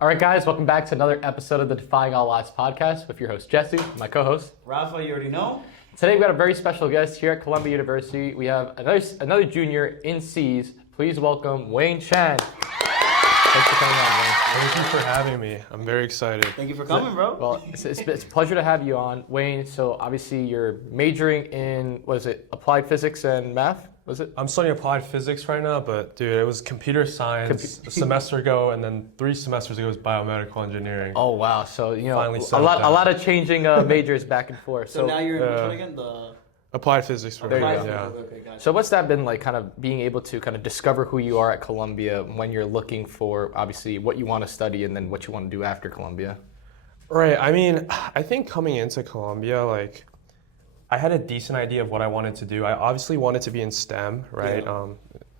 All right, guys, welcome back to another episode of the Defying All Odds Podcast with your host, Jesse, my co-host. Rafa, you already know. Today, we've got a very special guest here at Columbia University. We have another junior in C's. Please welcome Wayne Chan. Thanks for coming on, Wayne. Thank you for having me. I'm very excited. Thank you for coming, bro. Well, it's a pleasure to have you on, Wayne. So obviously, you're majoring in, applied physics and math? Was it? I'm studying applied physics right now, but dude, it was computer science a semester ago, and then 3 semesters ago was biomedical engineering. Oh wow! So Finally a lot of changing majors back and forth. So now you're in which one again? The applied physics. There you go. Yeah. Okay, gotcha. So what's that been like, kind of being able to kind of discover who you are at Columbia when you're looking for obviously what you want to study and then what you want to do after Columbia? Right. I mean, I think coming into Columbia, like, I had a decent idea of what I wanted to do. I obviously wanted to be in STEM, right? Yeah.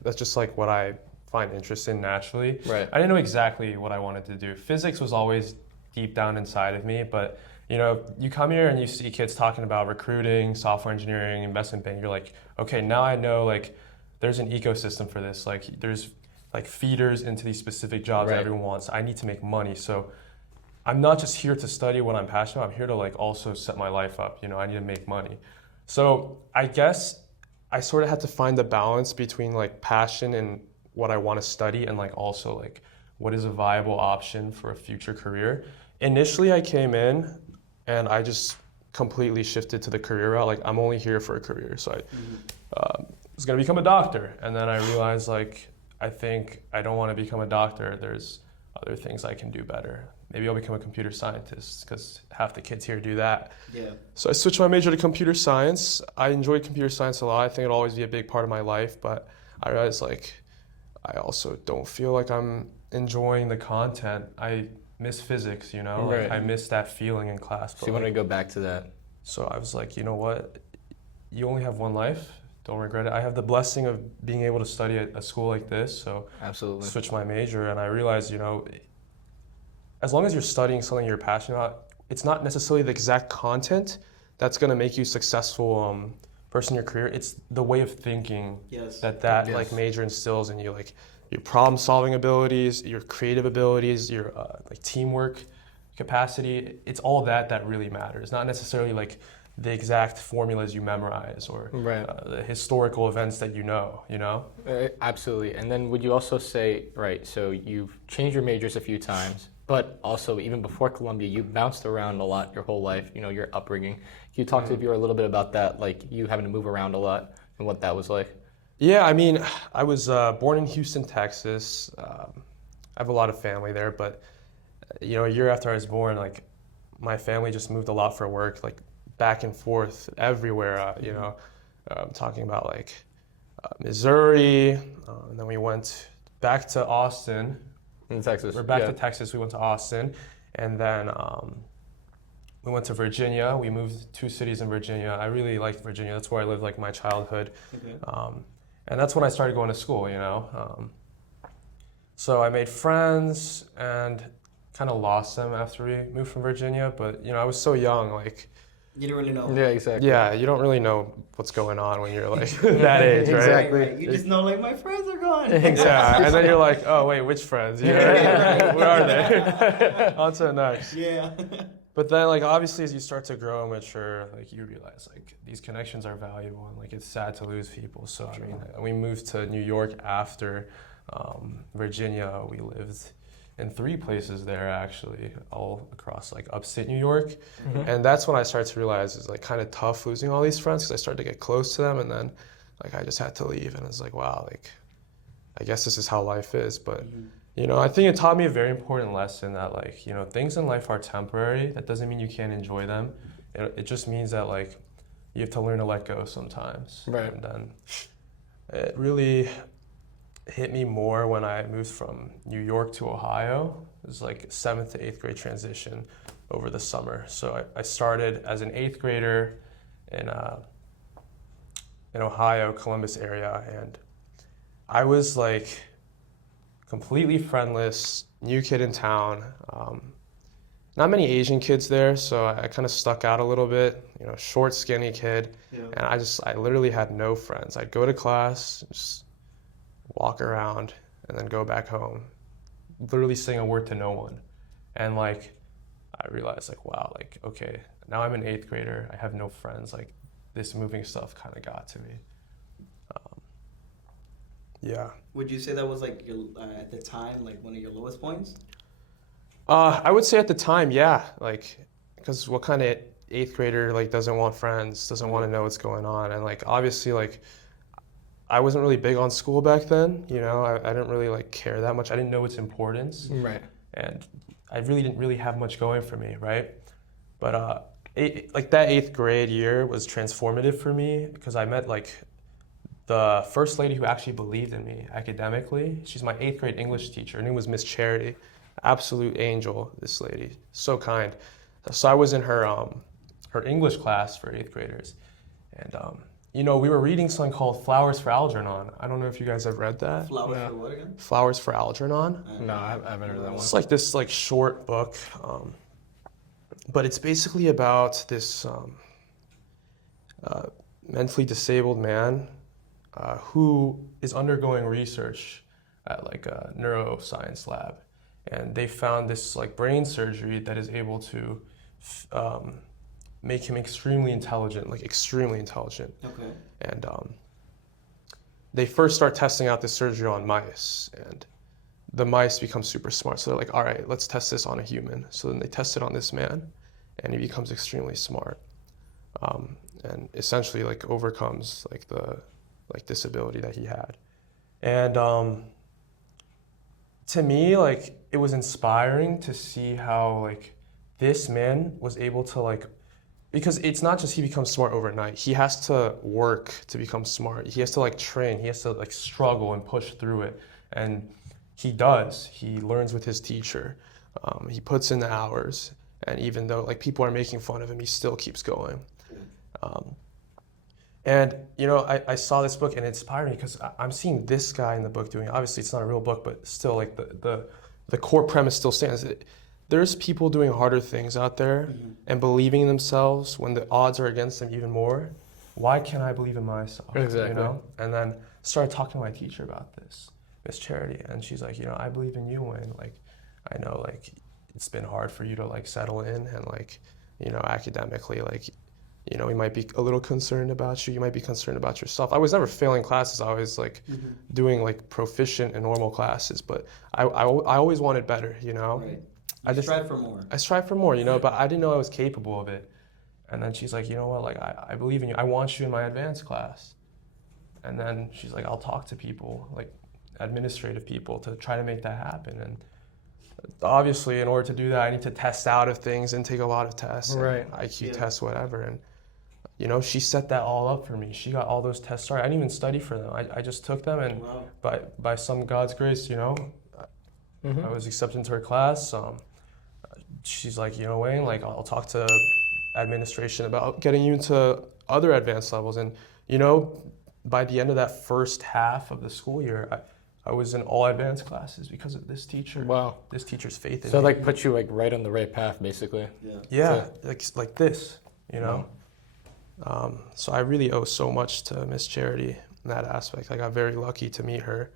That's just like what I find interest in naturally. Right. I didn't know exactly what I wanted to do. Physics was always deep down inside of me, but you come here and you see kids talking about recruiting, software engineering, investment banking. You're like, okay, now I know like there's an ecosystem for this. Like there's like feeders into these specific jobs that everyone wants. I need to make money. So I'm not just here to study what I'm passionate about. I'm here to like also set my life up. I need to make money. So I guess I sort of had to find the balance between like passion and what I want to study and like also like what is a viable option for a future career. Initially I came in and I just completely shifted to the career route. Like I'm only here for a career. So I was going to become a doctor. And then I realized like, I think I don't want to become a doctor. There's other things I can do better. Maybe I'll become a computer scientist because half the kids here do that. Yeah. So I switched my major to computer science. I enjoyed computer science a lot. I think it'll always be a big part of my life, but I realized like I also don't feel like I'm enjoying the content. I miss physics, Like I miss that feeling in class. So you want to go back to that? So I was like, you know what? You only have one life. Don't regret it. I have the blessing of being able to study at a school like this. So absolutely switch my major, and I realized, as long as you're studying something you're passionate about, it's not necessarily the exact content that's going to make you successful person in your career. It's the way of thinking that like major instills in you, like your problem solving abilities, your creative abilities, your like teamwork capacity. It's all that really matters. Not necessarily like the exact formulas you memorize or the historical events that you know. Absolutely. And then would you also say, so you've changed your majors a few times, but also even before Columbia, you bounced around a lot your whole life, your upbringing. Can you talk to the viewer a little bit about that, like you having to move around a lot and what that was like? Yeah, I mean, I was born in Houston, Texas. I have a lot of family there, but a year after I was born, like my family just moved a lot for work, like back and forth everywhere, I'm talking about like Missouri, and then we went back to Austin. In Texas. We're back to Texas. We went to Austin, and then we went to Virginia. We moved 2 cities in Virginia. I really liked Virginia. That's where I lived like my childhood. Okay. And that's when I started going to school, So I made friends and kind of lost them after we moved from Virginia, but I was so young, like you didn't really know. Yeah, exactly. Yeah, you don't really know what's going on when you're like that age, right? Exactly. Right. You just know like my friends are gone. Exactly. And then you're like, oh wait, which friends? Where are they? On to the next. Yeah. But then like obviously as you start to grow and mature, like you realize like these connections are valuable and like it's sad to lose people. So I mean, we moved to New York after Virginia. We lived in 3 places there actually, all across like upstate New York. And that's when I started to realize it's like kind of tough losing all these friends because I started to get close to them, and then like I just had to leave, and it's like, wow, like I guess this is how life is. But I think it taught me a very important lesson that like things in life are temporary. That doesn't mean you can't enjoy them. It just means that like you have to learn to let go sometimes. Right. And then it really hit me more when I moved from New York to Ohio. It was like 7th to 8th grade transition over the summer. So I started as an 8th grader in Ohio, Columbus area, and I was like completely friendless, new kid in town. Not many Asian kids there, so I kind of stuck out a little bit. Short, skinny kid, and I literally had no friends. I'd go to class, just walk around, and then go back home. Literally saying a word to no one. And like, I realized like, wow, like, okay, now I'm an 8th grader. I have no friends. Like, this moving stuff kind of got to me. Yeah. Would you say that was like your at the time like one of your lowest points? I would say at the time, yeah. Like, because what kind of 8th grader like doesn't want friends, doesn't want to know what's going on, and like obviously like I wasn't really big on school back then. You know, I didn't really like care that much. I didn't know its importance, Right. and I really didn't really have much going for me, right? But like that 8th grade year was transformative for me because I met like the first lady who actually believed in me academically. She's my 8th grade English teacher. Her name was Miss Charity. Absolute angel, this lady. So kind. So I was in her her English class for 8th graders. And you know, we were reading something called Flowers for Algernon. I don't know if you guys have read that. Flowers No. for what again? Flowers for Algernon. No, I haven't heard of that one. It's like this like short book, but it's basically about this mentally disabled man who is undergoing research at like a neuroscience lab, and they found this like brain surgery that is able to make him extremely intelligent, like extremely intelligent. Okay. And they first start testing out this surgery on mice, and the mice become super smart. So they're like, all right, let's test this on a human. So then they test it on this man, and he becomes extremely smart, and essentially like overcomes like the disability that he had. And to me, like it was inspiring to see how like this man was able to like, because it's not just he becomes smart overnight. He has to work to become smart. He has to like train. He has to like struggle and push through it. And he does. He learns with his teacher. He puts in the hours. And even though like people are making fun of him, he still keeps going. And you know, I saw this book and it inspired me because I'm seeing this guy in the book doing. Obviously, it's not a real book, but still, like the core premise still stands. There's people doing harder things out there and believing in themselves when the odds are against them even more. Why can't I believe in myself? Exactly. You know? And then started talking to my teacher about this, Miss Charity, and she's like, you know, I believe in you, Wayne. Like, I know like it's been hard for you to like settle in and like, you know, academically, like, you know, we might be a little concerned about you. You might be concerned about yourself. I was never failing classes. I was like doing like proficient in normal classes, but I always wanted better, you know? Right. I just strive for more. I strive for more, you know, but I didn't know I was capable of it. And then she's like, you know what, like I believe in you. I want you in my advanced class. And then she's like, I'll talk to people, like administrative people, to try to make that happen. And obviously, in order to do that, I need to test out of things and take a lot of tests, Right. IQ tests, whatever. And you know, she set that all up for me. She got all those tests started. I didn't even study for them. I just took them, and by some God's grace, you know, I was accepted into her class. She's like, you know, Wayne, like I'll talk to administration about getting you into other advanced levels. And you know, by the end of that first half of the school year, I was in all advanced classes because of this teacher. Wow. This teacher's faith in So me. like put you like right on the right path, basically. Yeah, like this, you know. So I really owe so much to Miss Charity in that aspect. I got very lucky to meet her.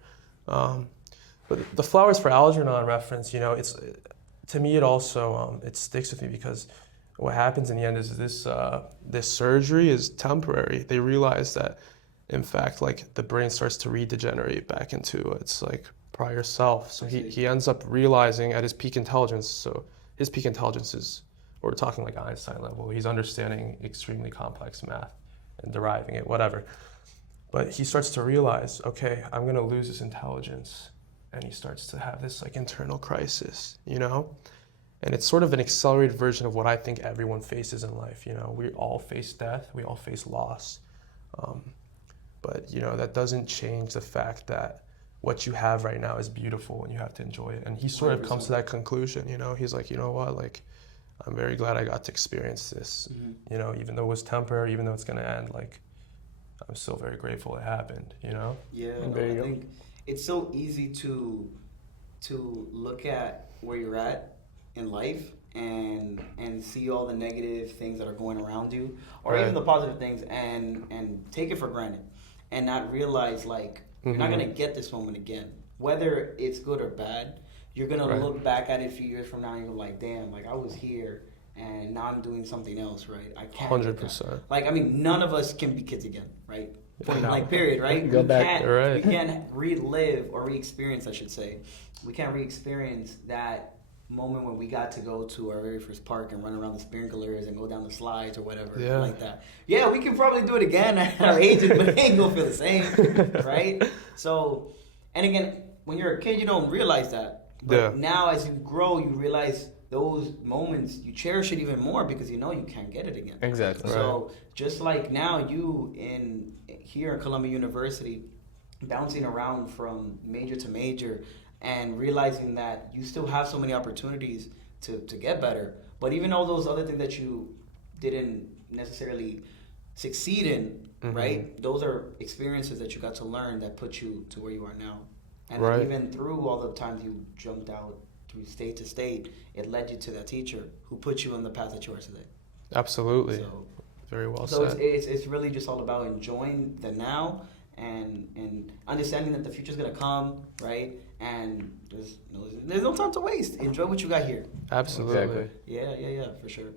But the Flowers for Algernon reference, you know, it's to me it also it sticks with me because what happens in the end is this surgery is temporary. They realize that, in fact, like the brain starts to redegenerate back into its like prior self. So he ends up realizing at his peak intelligence. So his peak intelligence is, we're talking like Einstein level. He's understanding extremely complex math and deriving it, whatever. But he starts to realize, okay, I'm gonna lose this intelligence. And he starts to have this like internal crisis, you know? And it's sort of an accelerated version of what I think everyone faces in life, you know? We all face death, we all face loss. But you know, that doesn't change the fact that what you have right now is beautiful and you have to enjoy it. And he sort of comes to that conclusion, you know? He's like, you know what, like, I'm very glad I got to experience this, you know, even though it was temporary, even though it's gonna end, like, I'm still very grateful it happened, you know? Yeah, I think it's so easy to look at where you're at in life and see all the negative things that are going around you, or even the positive things, and take it for granted, and not realize like you're not gonna get this moment again, whether it's good or bad. you're gonna Right. look back at it a few years from now and you're like, damn, like I was here and now I'm doing something else, right? I can't. get that. 100%. Like, I mean, none of us can be kids again, right? Point No. blank, period, right? Go we back, can't, right. we can't relive or re-experience, I should say. We can't re-experience that moment when we got to go to our very first park and run around the sprinklers and go down the slides or whatever Yeah. like that. Yeah, we can probably do it again at our ages, but it ain't gonna feel the same, right? So, and again, when you're a kid, you don't realize that. But Yeah. now as you grow, you realize those moments, you cherish it even more because you know you can't get it again. Exactly. So just like now you here in Columbia University, bouncing around from major to major and realizing that you still have so many opportunities to get better. But even all those other things that you didn't necessarily succeed in, right? Those are experiences that you got to learn that put you to where you are now. And Right. even through all the times you jumped out through state to state, it led you to that teacher who put you on the path that you are today. Absolutely. So, Very well so said. it's really just all about enjoying the now and understanding that the future's gonna come, right? And there's no time to waste. Enjoy what you got here. Absolutely. Exactly. Yeah, for sure.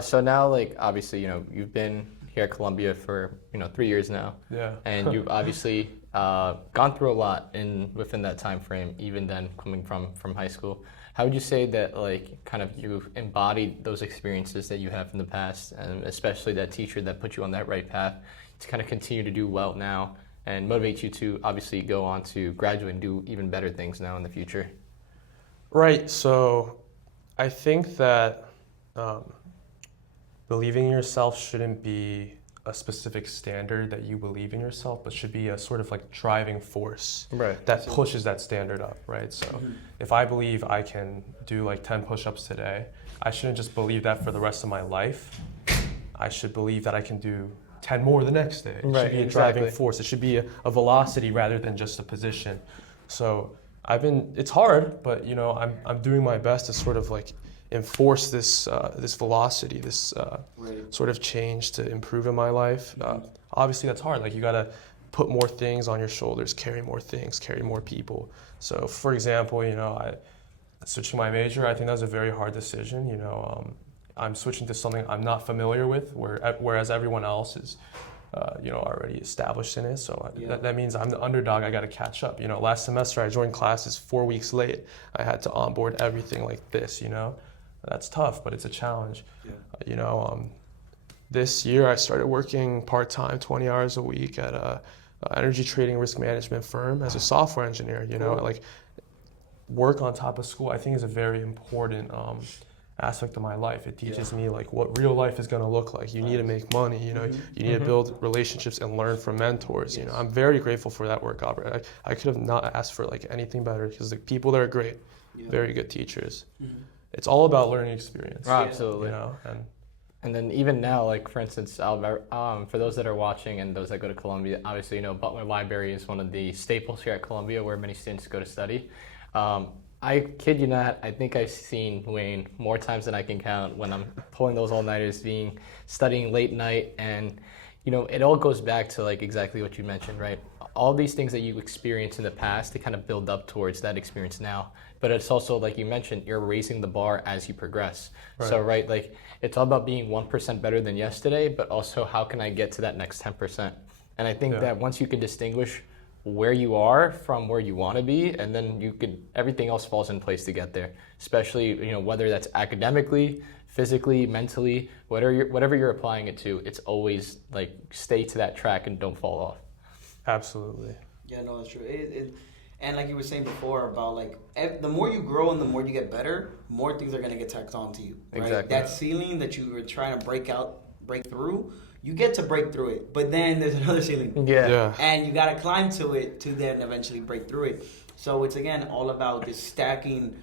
So now, like, obviously, you've been here at Columbia for 3 years now, Yeah. and you've obviously gone through a lot within that time frame. Even then, coming from high school, how would you say that, like, kind of you've embodied those experiences that you have in the past, and especially that teacher that put you on that right path to kind of continue to do well now and motivate you to obviously go on to graduate and do even better things now in the future? Right. So I think that believing in yourself shouldn't be a specific standard that you believe in yourself, but should be a sort of like driving force Right. that pushes that standard up, right? So if I believe I can do like 10 push-ups today, I shouldn't just believe that for the rest of my life. I should believe that I can do 10 more the next day. It Right, should be a exactly. driving force. It should be a velocity rather than just a position. So it's hard, but I'm doing my best to sort of like enforce this velocity, this Right. sort of change to improve in my life. Obviously that's hard. Like you gotta put more things on your shoulders, carry more things, carry more people. So for example, I switching my major, I think that was a very hard decision. I'm switching to something I'm not familiar with, whereas everyone else is already established in it. So that means I'm the underdog. I got to catch up. Last semester I joined classes 4 weeks late. I had to onboard everything like this. That's tough, but it's a challenge. Yeah. This year I started working part-time, 20 hours a week at a energy trading risk management firm as a software engineer. Like work on top of school, I think is a very important aspect of my life. It teaches me like what real life is going to look like. You need to make money, you need to build relationships and learn from mentors. I'm very grateful for that work, Albert. I could have not asked for like anything better because the people there are great, very good teachers. It's all about learning experience. Oh, absolutely. And then even now, like for instance, Albert, for those that are watching and those that go to Columbia, obviously Butler Library is one of the staples here at Columbia where many students go to study. I kid you not, I think I've seen Wayne more times than I can count when I'm pulling those all-nighters, studying late night, and it all goes back to like exactly what you mentioned, right? All these things that you experienced in the past to kind of build up towards that experience now. But it's also, like you mentioned, you're raising the bar as you progress. Right. So, right, like it's all about being 1% better than yesterday, but also how can I get to that next 10%? And I think that once you can distinguish where you are from where you want to be, and then everything else falls in place to get there. Especially, whether that's academically, physically, mentally, whatever you're applying it to, it's always like stay to that track and don't fall off. absolutely. Yeah, no, that's true. And like you were saying before about like the more you grow and the more you get better, more things are gonna get tacked onto you. Right? Exactly. That ceiling that you were trying to break through, you get to break through it. But then there's another ceiling. Yeah. And you gotta climb to it to then eventually break through it. So it's again all about just stacking,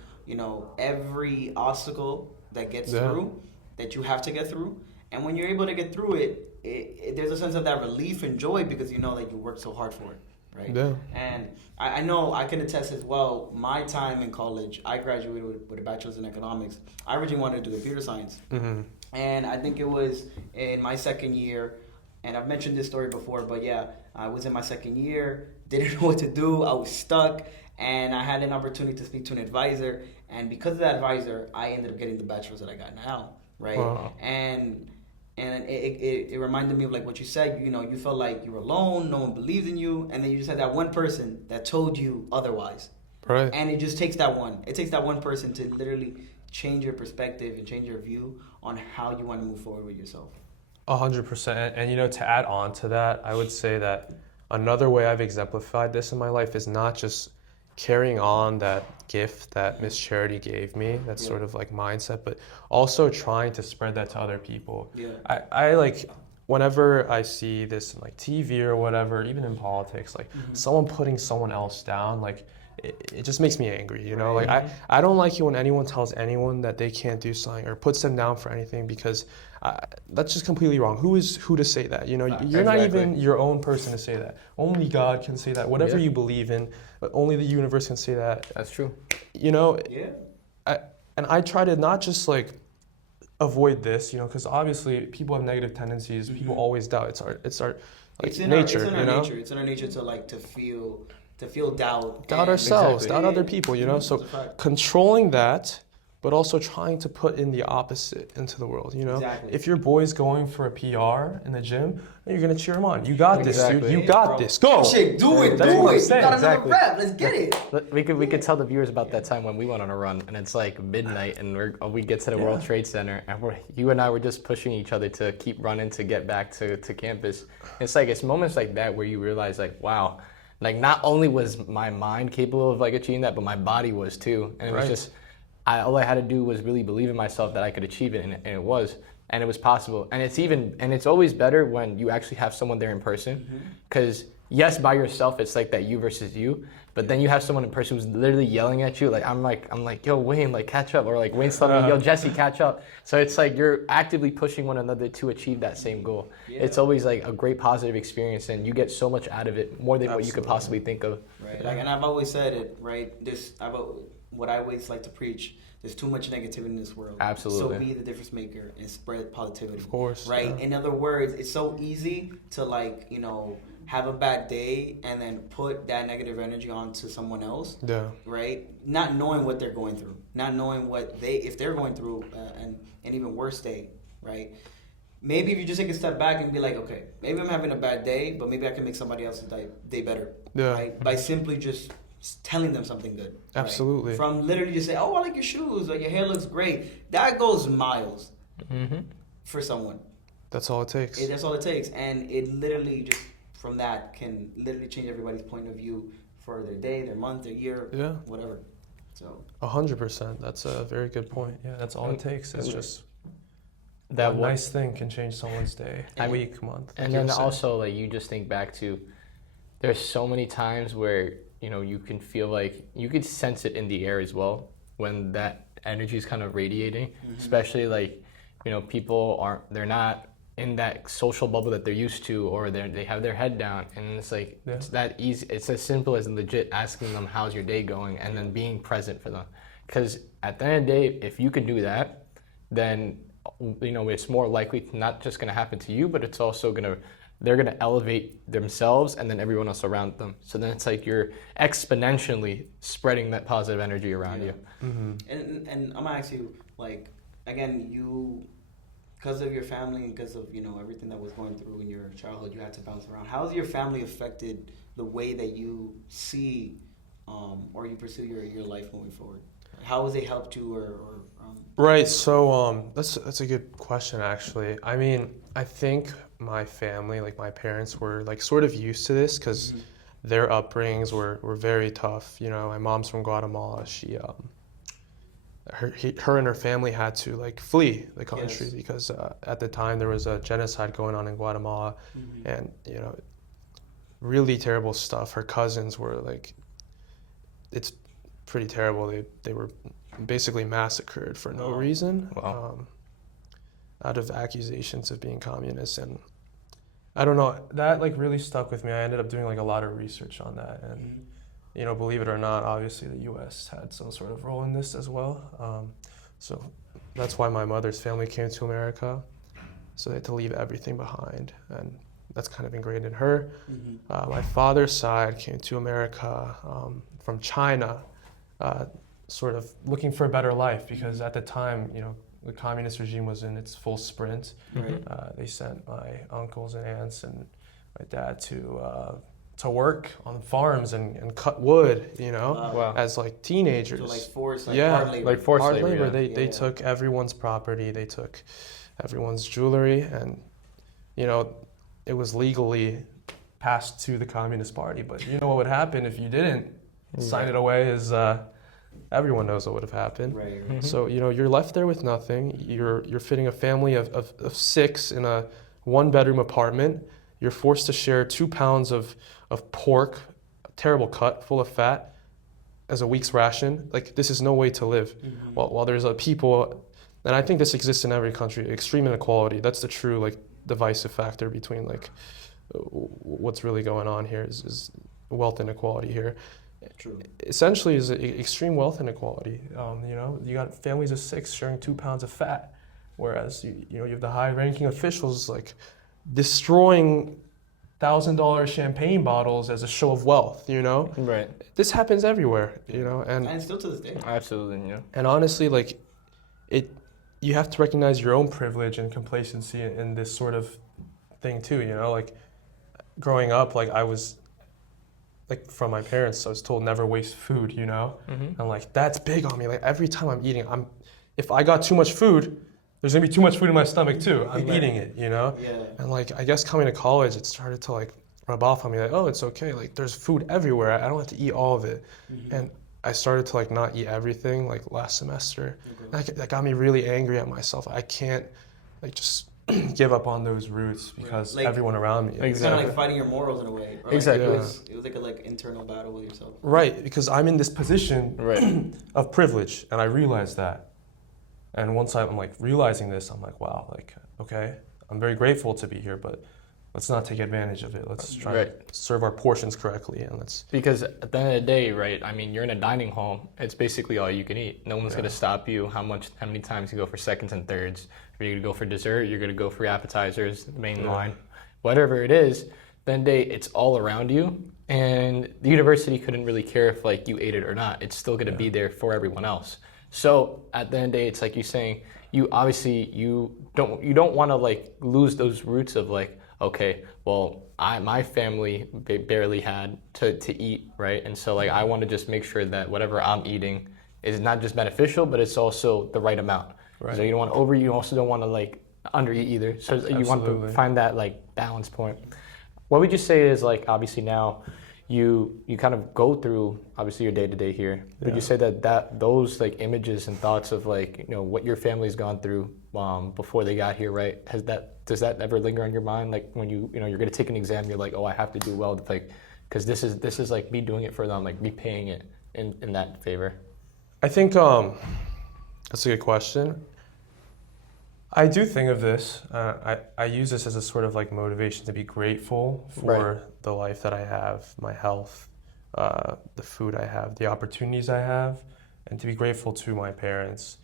every obstacle that gets through, that you have to get through. And when you're able to get through it, there's a sense of that relief and joy because you know that you worked so hard for it. Right? Yeah. And I know I can attest as well, my time in college, I graduated with a bachelor's in economics. I originally wanted to do computer science. Mm-hmm. And I think it was in my second year, and I've mentioned this story before, but yeah, I was in my second year, didn't know what to do, I was stuck, And I had an opportunity to speak to an advisor, and because of that advisor, I ended up getting the bachelor's that I got now, right? Wow. And it reminded me of like what you said. You know, you felt like you were alone, no one believed in you, and then you just had that one person that told you otherwise. Right. And it just takes that one. It takes that one person to literally change your perspective and change your view on how you want to move forward with yourself. 100%. And, you know, to add on to that, I would say that another way I've exemplified this in my life is not just carrying on that gift that Miss Charity gave me, that sort of like mindset, but also trying to spread that to other people. Yeah. I like, whenever I see this in like TV or whatever, even in politics, like someone putting someone else down, like it just makes me angry, you know? Like I don't like it when anyone tells anyone that they can't do something or puts them down for anything, because that's just completely wrong. Who to say that? You know, you're not even your own person to say that. Only God can say that. Whatever you believe in, but only the universe can say that. That's true. You know, Yeah. I try to not just like avoid this, you know, because obviously people have negative tendencies. People always doubt. It's our like nature. It's in our you know? nature. It's in our nature to like to feel doubt. Doubt and- ourselves, Exactly. doubt other people, you know? So That's a fact. controlling that, but also trying to put in the opposite into the world, you know? Exactly. If your boy's going for a PR in the gym, then you're going to cheer him on. You got this, dude. Exactly. You Yeah, got bro. this. Go! Shit, do it, That's do what I'm it. You saying, got exactly. another rep. Let's get it. We could tell the viewers about that time when we went on a run, and it's like midnight, and we get to the World Trade Center, and you and I were just pushing each other to keep running to get back to campus. It's moments like that where you realize like, wow, like not only was my mind capable of like achieving that, but my body was too, and it was just all I had to do was really believe in myself that I could achieve it, and it was possible. And it's always better when you actually have someone there in person, because yes, by yourself it's like that you versus you, but then you have someone in person who's literally yelling at you. Like I'm like, yo Wayne, like catch up, or like Wayne's telling me, yo Jesse, catch up. So it's like you're actively pushing one another to achieve that same goal. Yeah. It's always like a great positive experience, and you get so much out of it, more than what you could possibly think of. Right. Like, and I've always said it, right? What I always like to preach, there's too much negativity in this world. Absolutely. So be the difference maker and spread positivity. Of course. Right? Yeah. In other words, it's so easy to like, you know, have a bad day and then put that negative energy onto someone else. Yeah. Right? Not knowing what they're going through. Not knowing if they're going through an even worse day. Right? Maybe if you just take a step back and be like, okay, maybe I'm having a bad day, but maybe I can make somebody else's day better. Yeah. Right? By simply just telling them something good. Right? Absolutely. From literally just say, oh, I like your shoes, or your hair looks great. That goes miles for someone. That's all it takes. That's all it takes. And it literally just, from that, can literally change everybody's point of view for their day, their month, their year, Yeah. whatever. So 100%. That's a very good point. Yeah, that's all it takes. It's just That one one- nice thing can change someone's day, week, month. And then also, like, you just think back to, there's so many times where, you know, you can feel like, you could sense it in the air as well, when that energy is kind of radiating, especially like, you know, they're not in that social bubble that they're used to, or they have their head down, and it's like, it's that easy. It's as simple as legit asking them, how's your day going, and then being present for them. Because at the end of the day, if you can do that, then, you know, it's more likely not just going to happen to you, but it's also they're going to elevate themselves and then everyone else around them. So then it's like you're exponentially spreading that positive energy around you. And I'm going to ask you, like, again, because of your family and because of, you know, everything that was going through in your childhood, you had to bounce around. How has your family affected the way that you see or you pursue your life moving forward? How has it helped you Right. So that's a good question, actually. I mean, I think my family, like my parents, were like sort of used to this because their upbringings were very tough. You know, my mom's from Guatemala. She her and her family had to like flee the country because at the time there was a genocide going on in Guatemala, and you know, really terrible stuff. Her cousins were like, it's pretty terrible. They were basically massacred for no reason, out of accusations of being communists. And I don't know, that like really stuck with me. I ended up doing like a lot of research on that, and you know, believe it or not, obviously the U.S. had some sort of role in this as well. So that's why my mother's family came to America. So they had to leave everything behind, and that's kind of ingrained in her. My father's side came to America from China, sort of looking for a better life, because at the time, the communist regime was in its full sprint. Right. They sent my uncles and aunts and my dad to work on farms and cut wood, Wow. as like teenagers. So like forced, Yeah, hard labor. Like forced Hard labor. labor. Yeah. They took everyone's property. They took everyone's jewelry, and it was legally passed to the Communist Party. But you know what would happen if you didn't sign it away? Is everyone knows what would have happened. Right. Mhm. So you're left there with nothing. You're fitting a family of 6 in a 1-bedroom apartment. You're forced to share 2 pounds of pork, a terrible cut, full of fat, as a week's ration. Like, this is no way to live. Mm-hmm. While there's people, and I think this exists in every country, extreme inequality. That's the true like divisive factor between like what's really going on here is wealth inequality here. True. Essentially is extreme wealth inequality. You got families of 6 sharing 2 pounds of fat, whereas you have the high-ranking officials like destroying $1,000 champagne bottles as a show of wealth. Right. This happens everywhere. And still to this day. Absolutely. Yeah. And honestly, like you have to recognize your own privilege and complacency in this sort of thing too. Like growing up, like I was. Like from my parents, I was told never waste food, Mm-hmm. and like that's big on me. Like every time I'm eating, if I got too much food, there's gonna be too much food in my stomach too. I'm eating it, Yeah. And like I guess coming to college, it started to like rub off on me. Like, oh, it's okay. Like there's food everywhere. I don't have to eat all of it. Mm-hmm. And I started to like not eat everything like last semester. That got me really angry at myself. I can't like just give up on those roots because Like, everyone around me. It's kind Exactly. of like fighting your morals in a way. Or Exactly. Like it was like internal battle with yourself. Right, because I'm in this position Right. of privilege, and I realize that. And once I'm like realizing this, I'm like, wow, like, okay, I'm very grateful to be here, but let's not take advantage of it. Let's try Right. to serve our portions correctly, and let's. Because at the end of the day, right? I mean, you're in a dining hall. It's basically all you can eat. No one's gonna stop you. How many times you go for seconds and thirds? If you're gonna go for dessert, you're gonna go for appetizers, main line, whatever it is. Then it's all around you, and the university couldn't really care if like you ate it or not. It's still gonna be there for everyone else. So at the end of the day, it's like you're saying, you obviously you don't want to like lose those roots of like, okay, well, my family barely had to eat, right? And so like I want to just make sure that whatever I'm eating is not just beneficial, but it's also the right amount. Right. So you don't want to you also don't want to like undereat either. So you want to Absolutely. find that like balance point. What would you say is like obviously now you kind of go through obviously your day to day here. Would you say that those like images and thoughts of like what your family's gone through before they got here, right? Does that ever linger on your mind? Like when you're gonna take an exam, you're like, oh, I have to do well, like, because this is like me doing it for them, like me paying it in that favor. I think that's a good question. I do think of this. I use this as a sort of like motivation to be grateful for the life that I have, my health, the food I have, the opportunities I have, and to be grateful to my parents,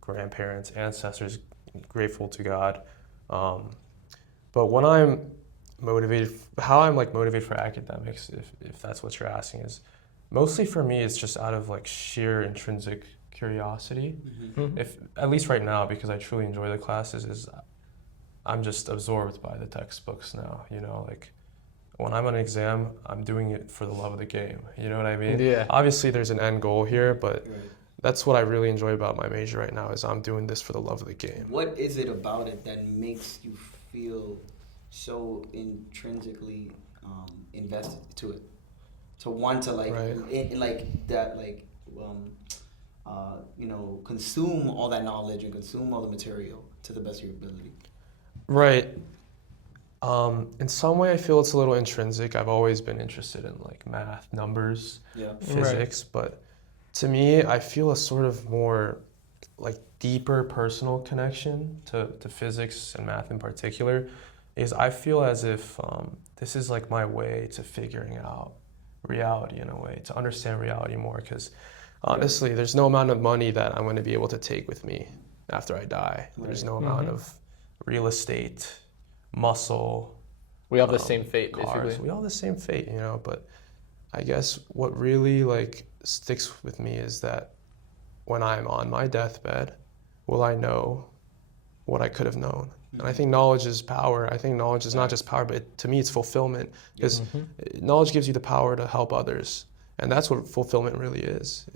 grandparents, ancestors, grateful to God. But when I'm motivated, how I'm like motivated for academics, if that's what you're asking, is mostly for me it's just out of like sheer intrinsic curiosity. Mm-hmm. If at least right now, because I truly enjoy the classes, is I'm just absorbed by the textbooks now. Like when I'm on an exam, I'm doing it for the love of the game. You know what I mean? Yeah. Obviously, there's an end goal here, but Right. that's what I really enjoy about my major right now. Is I'm doing this for the love of the game. What is it about it that makes you feel so intrinsically invested to it? To want to like, Right. consume all that knowledge and consume all the material to the best of your ability. Right. In some way, I feel it's a little intrinsic. I've always been interested in like math, numbers, Yeah. physics, but to me, I feel a sort of more like deeper personal connection to physics and math in particular. Is I feel as if this is like my way to figuring out reality in a way, to understand reality more. Because honestly, there's no amount of money that I'm going to be able to take with me after I die. There's no amount of real estate, muscle. We have the same fate, Cars. basically. We all have the same fate, but I guess what really like sticks with me is that when I'm on my deathbed, will I know what I could have known? And I think knowledge is power. I think knowledge is not just power, but to me it's fulfillment, because knowledge gives you the power to help others. And that's what fulfillment really is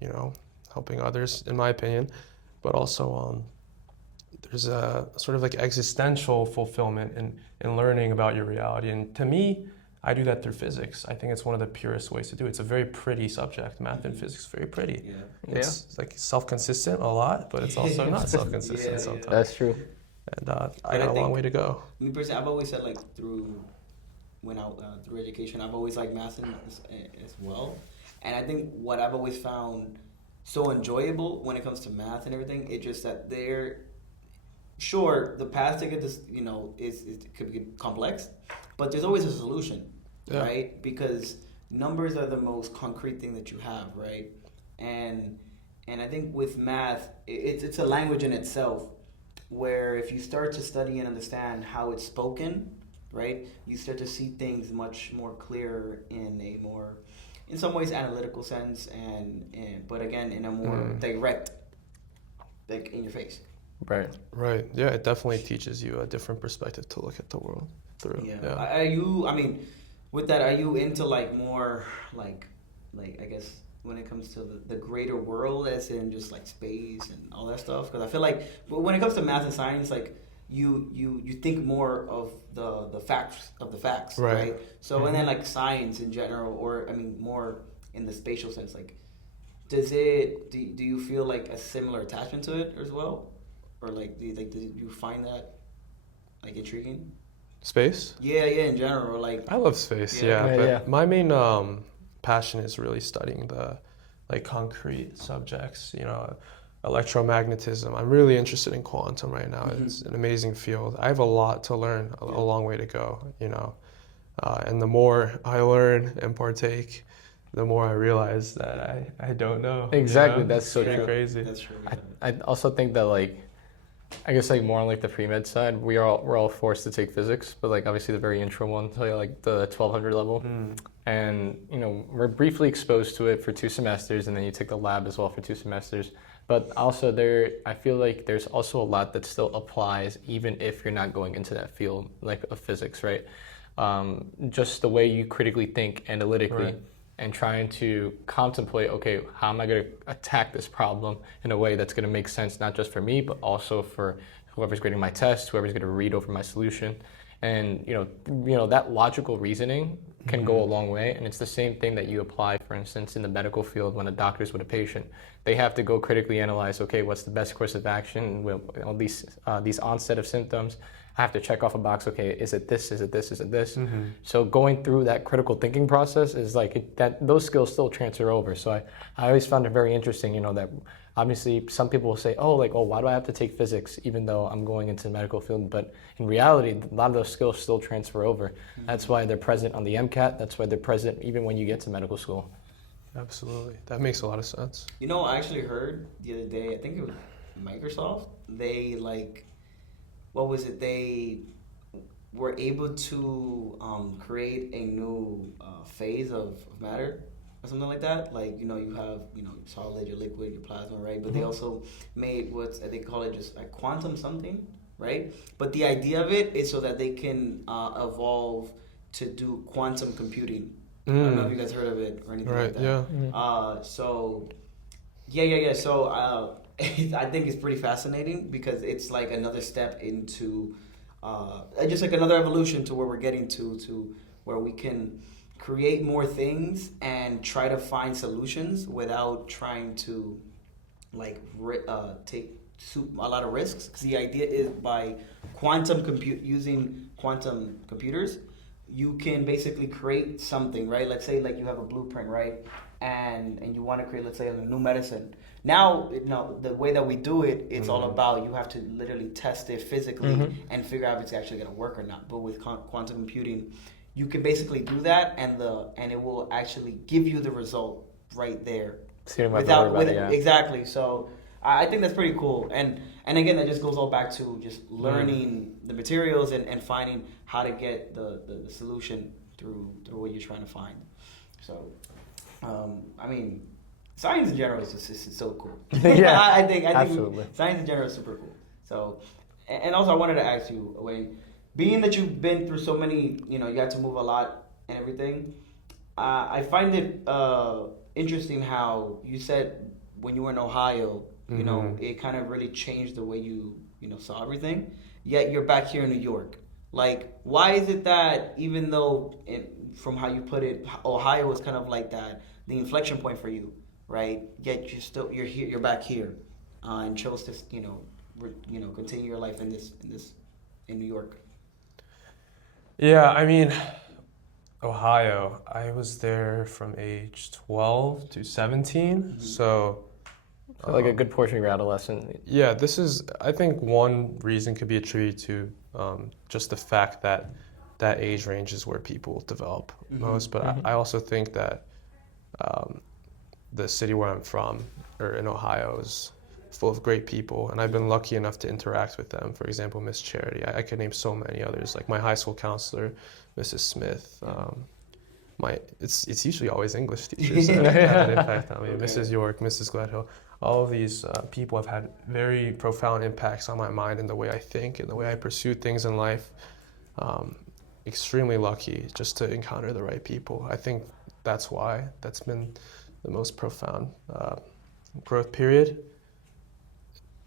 you know, helping others, in my opinion. But also there's a sort of like existential fulfillment in learning about your reality. And to me, I do that through physics. I think it's one of the purest ways to do it. It's a very pretty subject. Math and physics, very pretty. Yeah. It's like self-consistent a lot, but it's also not self-consistent sometimes. That's true. And I got a long way to go. Me personally, I've always said like through education, I've always liked math as well. And I think what I've always found so enjoyable when it comes to math and everything, it's just that the path to get this, you know, it could be complex, but there's always a solution, right? Because numbers are the most concrete thing that you have, right? And I think with math, it's a language in itself, where if you start to study and understand how it's spoken, right, you start to see things much more clear in a more, in some ways, analytical sense, but again, in a more direct, like in your face. Right. Yeah, it definitely teaches you a different perspective to look at the world through. Yeah. Are you, I mean, with that, are you into like more like I guess when it comes to the greater world, as in just like space and all that stuff? Because I feel like when it comes to math and science, like you think more of the facts of the facts, right? So and then like science in general, or I mean more in the spatial sense, like do you feel like a similar attachment to it as well, or like do you find that like intriguing? Space? Yeah, in general, like I love space. But my main passion is really studying the like concrete subjects, you know, electromagnetism. I'm really interested in quantum right now. It's an amazing field. I have a lot to learn, a long way to go, you know. And the more I learn and partake, the more I realize that I don't know. Exactly, you know? that's so true. Crazy. That's true. I also think that like, I guess like more on like the pre-med side, we're all forced to take physics, but like obviously the very intro one, like the 1200 level. And you know, we're briefly exposed to it for 2 semesters, and then you take the lab as well for 2 semesters. But also I feel like there's also a lot that still applies even if you're not going into that field like of physics, right? Just the way you critically think analytically, and trying to contemplate, okay, how am I going to attack this problem in a way that's going to make sense not just for me, but also for whoever's grading my test, whoever's going to read over my solution. And you know that logical reasoning can go a long way, and it's the same thing that you apply, for instance, in the medical field when a doctor's with a patient. They have to go critically analyze, okay, what's the best course of action? All these onset of symptoms, I have to check off a box, okay, is it this, is it this, is it this? So going through that critical thinking process is like, those skills still transfer over. So I always found it very interesting, you know, that obviously some people will say, why do I have to take physics even though I'm going into the medical field? But in reality, a lot of those skills still transfer over. That's why they're present on the MCAT. That's why they're present even when you get to medical school. Absolutely. That makes a lot of sense. You know, I actually heard the other day, I think it was Microsoft, they they were able to create a new phase of matter or something like that. Like, you know, you have, you know, solid, your liquid, your plasma, right? But they also made they call it just like quantum something, right? But the idea of it is so that they can evolve to do quantum computing. I don't know if you guys heard of it or anything like that. So I think it's pretty fascinating because it's like another step into just like another evolution to where we're getting to where we can create more things and try to find solutions without trying to like take a lot of risks. Because the idea is by using quantum computers, you can basically create something, right? Let's say like you have a blueprint, right? And you want to create, let's say, a new medicine. Now, you know, the way that we do it, it's all about you have to literally test it physically and figure out if it's actually going to work or not. But with quantum computing, you can basically do that, and it will actually give you the result right there. Exactly. So I think that's pretty cool. And again, that just goes all back to just learning the materials and finding how to get the solution through what you're trying to find. So, I mean, science in general is just so cool. Yeah, I think absolutely. science in general is super cool. So, and also I wanted to ask you, Wayne, being that you've been through so many, you had to move a lot and everything. I find it interesting how you said when you were in Ohio, it kind of really changed the way you saw everything. Yet you're back here in New York. Like, why is it that even though, from how you put it, Ohio was kind of like that, the inflection point for you, right? Yet you're here, you're back here, and chose to, continue your life in New York. Yeah, I mean, Ohio, I was there from age 12 to 17, so like a good portion of your adolescence. yeah, I think one reason could be attributed to just the fact that that age range is where people develop most, but I also think that the city where I'm from, or in Ohio, is full of great people, and I've been lucky enough to interact with them. For example, Miss Charity. I could name so many others, like my high school counselor, Mrs. Smith. It's usually always English teachers that have an impact on me. Okay. Mrs. York, Mrs. Gladhill. All of these people have had very profound impacts on my mind and the way I think and the way I pursue things in life. Extremely lucky just to encounter the right people. I think that's been the most profound growth period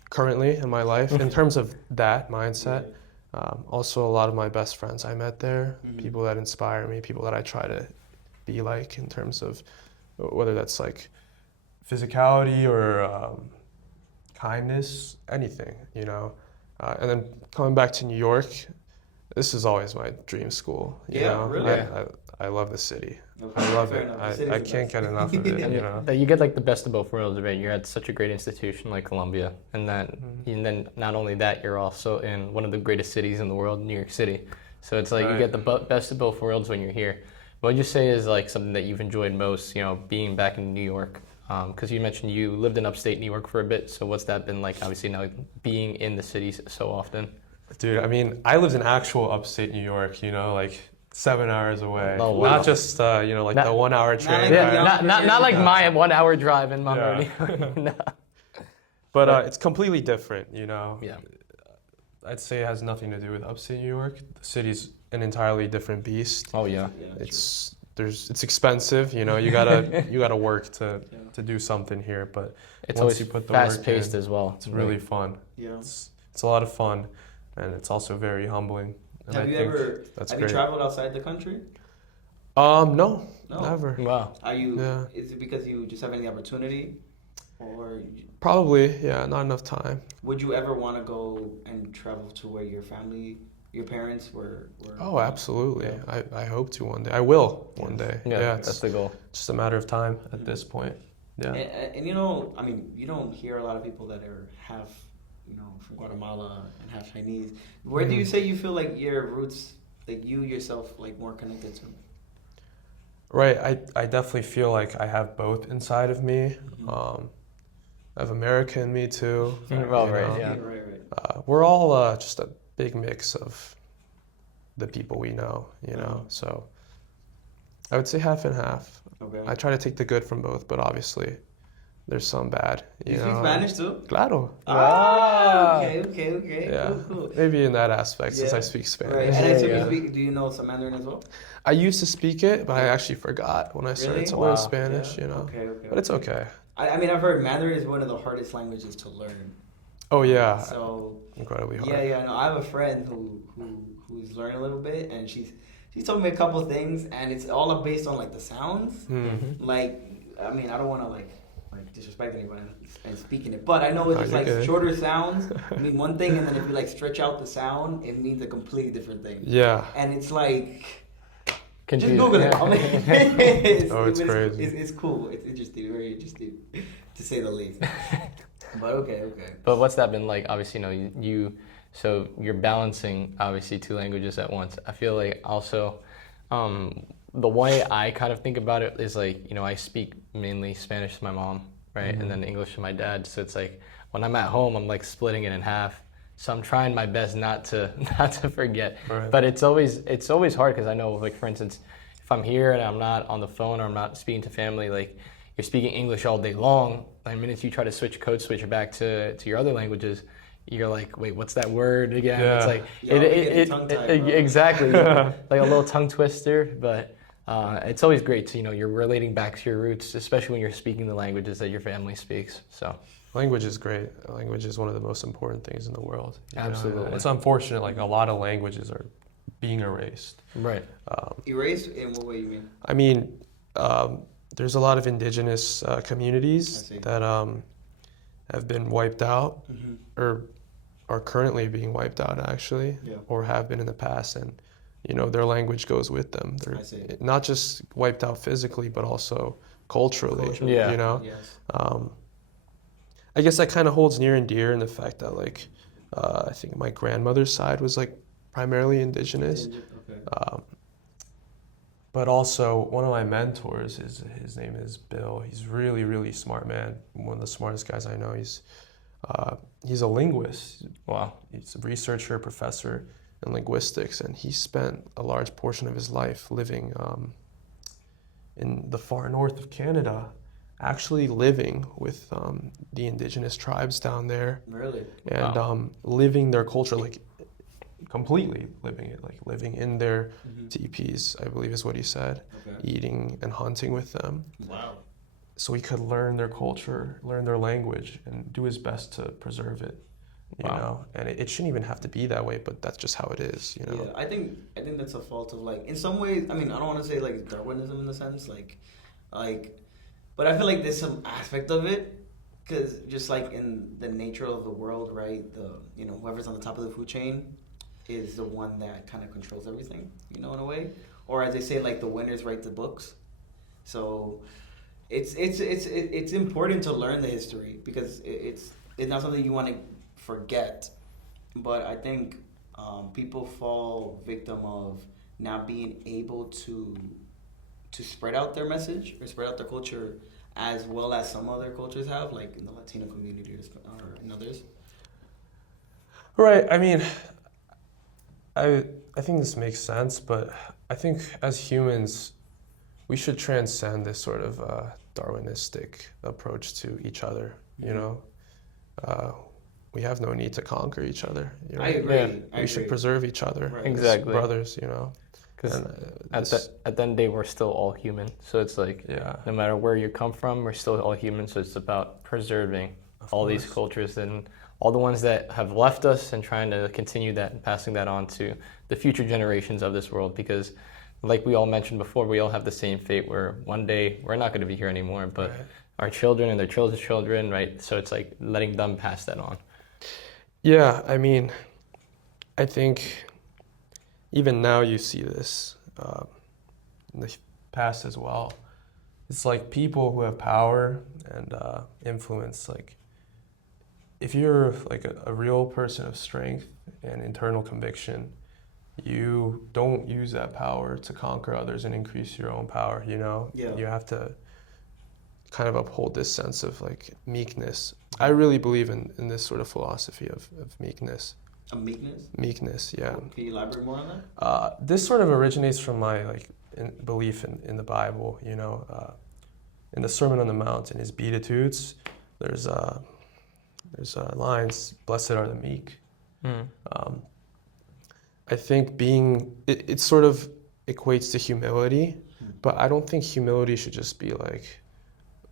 currently in my life in terms of that mindset. Also, a lot of my best friends I met there, people that inspire me, people that I try to be like in terms of whether that's like physicality or kindness, anything, And then coming back to New York, this is always my dream school. You know? Really? I love the city. Okay. I love it. I can't get enough of it. That you get like the best of both worlds, right? You're at such a great institution like Columbia, and then not only that, you're also in one of the greatest cities in the world, New York City. So it's like you get the best of both worlds when you're here. What would you say is like something that you've enjoyed most, being back in New York? Because you mentioned you lived in upstate New York for a bit. So what's that been like? Obviously now being in the city so often. Dude, I mean, I lived in actual upstate New York, like 7 hours away. Oh, wow. Not just, the 1 hour train. Not like my 1 hour drive in Monroe. No. But it's completely different, Yeah. I'd say it has nothing to do with upstate New York. The city's an entirely different beast. Oh yeah. It's expensive, you gotta work to do something here, but it's once always you put the fast work paced in, as well. it's really fun. Yeah. It's a lot of fun, and it's also very humbling. And Have you traveled outside the country? No, never. Wow. Is it because you just haven't the opportunity, or? Probably, yeah, not enough time. Would you ever want to go and travel to where your parents were? Oh, absolutely. Yeah. I hope to one day. I will one day. Yeah, that's the goal. Just a matter of time at this point. Yeah. And you don't hear a lot of people that are half, from Guatemala and half Chinese. Where do you say you feel like your roots, like you yourself, like more connected to? Right. I definitely feel like I have both inside of me. I have America in me too. Right. We're all just a big mix of the people we know, So I would say half and half. Okay. I try to take the good from both, but obviously there's some bad. You speak Spanish too? Claro. Okay. Yeah. Cool. Maybe in that aspect, since I speak Spanish. Right. And I assume do you know some Mandarin as well? I used to speak it, but I actually forgot when I started to learn Spanish, Okay. But it's okay. I've heard Mandarin is one of the hardest languages to learn. Oh yeah. So incredibly hard. Yeah. No, I have a friend who's learned a little bit, and she's told me a couple things, and it's all based on like the sounds. Mm-hmm. Like, I don't want to like disrespect anybody and speaking it, but I know it's just like shorter sounds mean one thing, and then if you like stretch out the sound, it means a completely different thing. Yeah. And it's like. Just Google it. It's crazy. It's cool. It's interesting. Very interesting, to say the least. But okay. But what's that been like? Obviously, so you're balancing obviously two languages at once. I feel like also, the way I kind of think about it is like, I speak mainly Spanish to my mom, right, and then English to my dad. So it's like when I'm at home, I'm like splitting it in half. So I'm trying my best not to forget, right. But it's always hard because I know, like for instance, if I'm here and I'm not on the phone or I'm not speaking to family, like you're speaking English all day long. The minute you try to code switch back to your other languages, you're like, wait, what's that word again? Yeah. It's like tongue-tied, bro. exactly like a little tongue twister. But it's always great to you're relating back to your roots, especially when you're speaking the languages that your family speaks. So Language is great. Language is one of the most important things in the world. Absolutely. It's unfortunate, like a lot of languages are being erased. right. Erased in what way you mean? I mean, there's a lot of indigenous I communities see. that have been wiped out Mm-hmm. or are currently being wiped out, actually, Yeah. or have been in the past. And, their language goes with them. I They're see. not just wiped out physically, but also culturally, Yeah. Yes. I guess that kind of holds near and dear in the fact that, like, I think my grandmother's side was, like, primarily indigenous. Okay. But also, one of my mentors, his name is Bill. He's really, really smart man. One of the smartest guys I know. He's a linguist. Wow. He's a researcher, professor in linguistics, and he spent a large portion of his life living in the far north of Canada, actually living with the indigenous tribes down there, Really? and Wow. living their culture, like completely living it, like living in their Mm-hmm. teepees, I believe is what he said, Okay. eating and hunting with them. Wow. So he could learn their culture, learn their language, and do his best to preserve it. You Wow. know, and it shouldn't even have to be that way, but that's just how it is. Yeah, I think that's a fault of, like, in some ways. I mean, I don't want to say like Darwinism in the sense, like, but I feel like there's some aspect of it, because just like in the nature of the world, right? Whoever's on the top of the food chain is the one that kind of controls everything, in a way. Or as they say, like, the winners write the books. So it's important to learn the history, because it's not something you want to forget. But I think people fall victim of not being able to spread out their message or spread out their culture as well as some other cultures have, like in the Latino community or in others. Right. I mean, I think this makes sense, but I think as humans, we should transcend this sort of Darwinistic approach to each other. We have no need to conquer each other. I agree. Yeah. I We should agree. preserve each other Right. as Exactly. brothers. Because And, at the end of the day, we're still all human. So it's like, yeah, no matter where you come from, we're still all human. So it's about preserving of all these course. cultures and all the ones that have left us, and trying to continue that and passing that on to the future generations of this world. Because like we all mentioned before, we all have the same fate where one day we're not going to be here anymore, but Right. our children and their children's children, right? So it's like letting them pass that on. Yeah, I mean, I think even now you see this in the past as well. It's like people who have power and influence, like if you're like a real person of strength and internal conviction, you don't use that power to conquer others and increase your own power, Yeah. You have to kind of uphold this sense of like meekness. I really believe in this sort of philosophy of meekness. A meekness? Meekness, yeah. Can you elaborate more on that? This sort of originates from my belief in the Bible. In the Sermon on the Mount, in his Beatitudes, there's lines, "Blessed are the meek." I think it sort of equates to humility, but I don't think humility should just be like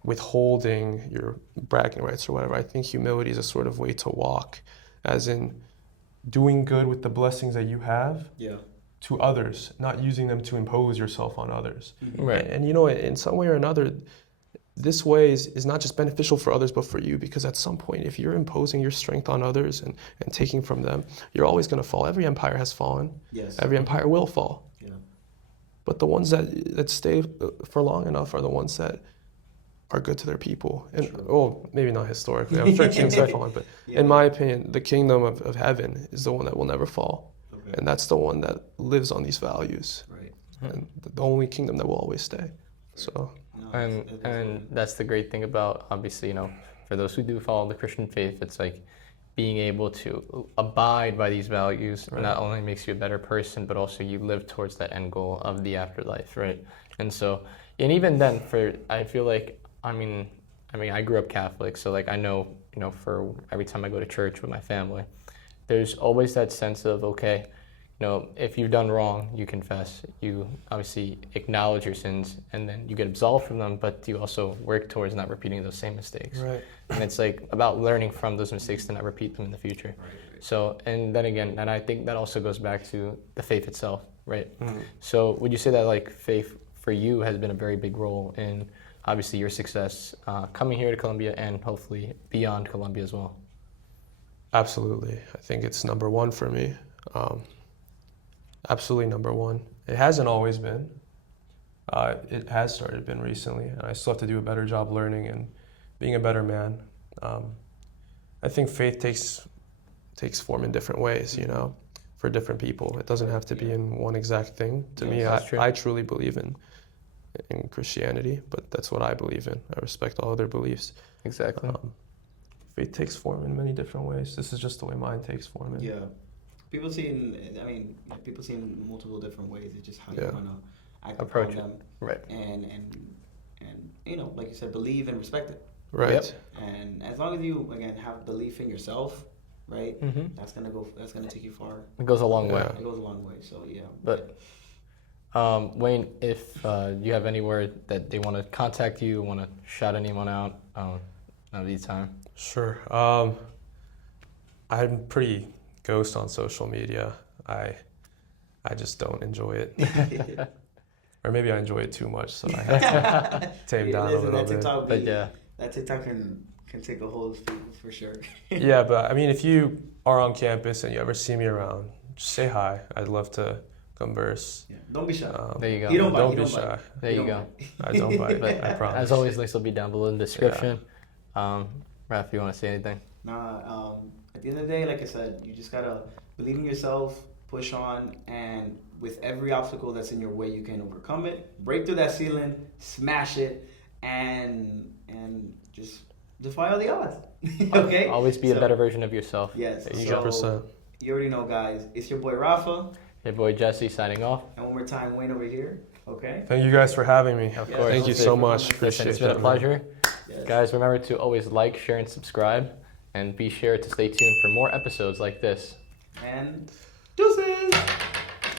withholding your bragging rights or whatever. I think humility is a sort of way to walk, as in doing good with the blessings that you have Yeah. to others, not using them to impose yourself on others. Right. And in some way or another, this way is not just beneficial for others, but for you, because at some point, if you're imposing your strength on others and taking from them, you're always going to fall. Every empire has fallen. Yes. Every empire will fall. Yeah. But the ones that stay for long enough are the ones that are good to their people. And maybe not historically. I'm sure kings have fallen, but Yeah. in my opinion, the kingdom of heaven is the one that will never fall. Okay. And that's the one that lives on these values. Right. And the only kingdom that will always stay. So No, And that's the great thing about, obviously, for those who do follow the Christian faith, it's like being able to abide by these values not only makes you a better person, but also you live towards that end goal of the afterlife, right? And so, and even then, I feel like, I mean, I grew up Catholic, so like I know, for every time I go to church with my family, there's always that sense of, okay, if you've done wrong, you confess, you obviously acknowledge your sins, and then you get absolved from them, but you also work towards not repeating those same mistakes. Right. And it's like about learning from those mistakes to not repeat them in the future. Right. So, and then again, and I think that also goes back to the faith itself, right? Mm-hmm. So would you say that like faith for you has been a very big role in obviously your success coming here to Colombia and hopefully beyond Colombia as well? Absolutely. I think it's number one for me. Absolutely number one. It hasn't always been. It has started been recently, and I still have to do a better job learning and being a better man. I think faith takes form in different ways, for different people. It doesn't have to be in one exact thing. To me, I truly believe in Christianity, but that's what I believe in. I respect all other beliefs. Exactly. Faith takes form in many different ways. This is just the way mine takes form in. Yeah. People see in multiple different ways. It's just how you want to approach them. Right. And like you said, believe and respect it. Right. Yep. And as long as you, again, have belief in yourself, right? Mm-hmm. That's gonna take you far. It goes a long way. It goes a long way. So yeah. But Wayne, if you have anywhere that they want to contact you, want to shout anyone out, now's the time. Sure. I'm pretty ghost on social media. I just don't enjoy it. Or maybe I enjoy it too much, so I have to tame down a little bit. But yeah. That TikTok can take a hold of people for sure. Yeah, but I mean, if you are on campus and you ever see me around, just say hi. I'd love to converse. Yeah. Don't be shy. There you go. You don't bite. Don't You be don't shy. bite. There you go. I don't bite, but I promise. As always, links will be down below in the description. Raph, you want to say anything? Nah, at the end of the day, like I said, you just gotta believe in yourself, push on, and with every obstacle that's in your way, you can overcome it. Break through that ceiling, smash it, and just defy all the odds. Okay? Always be a better version of yourself. Yes. 100%. So, you already know, guys. It's your boy Rafa. Your boy Jesse signing off. And one more time, Wayne over here. Okay? Thank you guys for having me. Of Yes. course. Thank you so much. Listen, Appreciate it's been a that, man. pleasure. Yes. Guys, remember to always like, share, and subscribe. And be sure to stay tuned for more episodes like this. And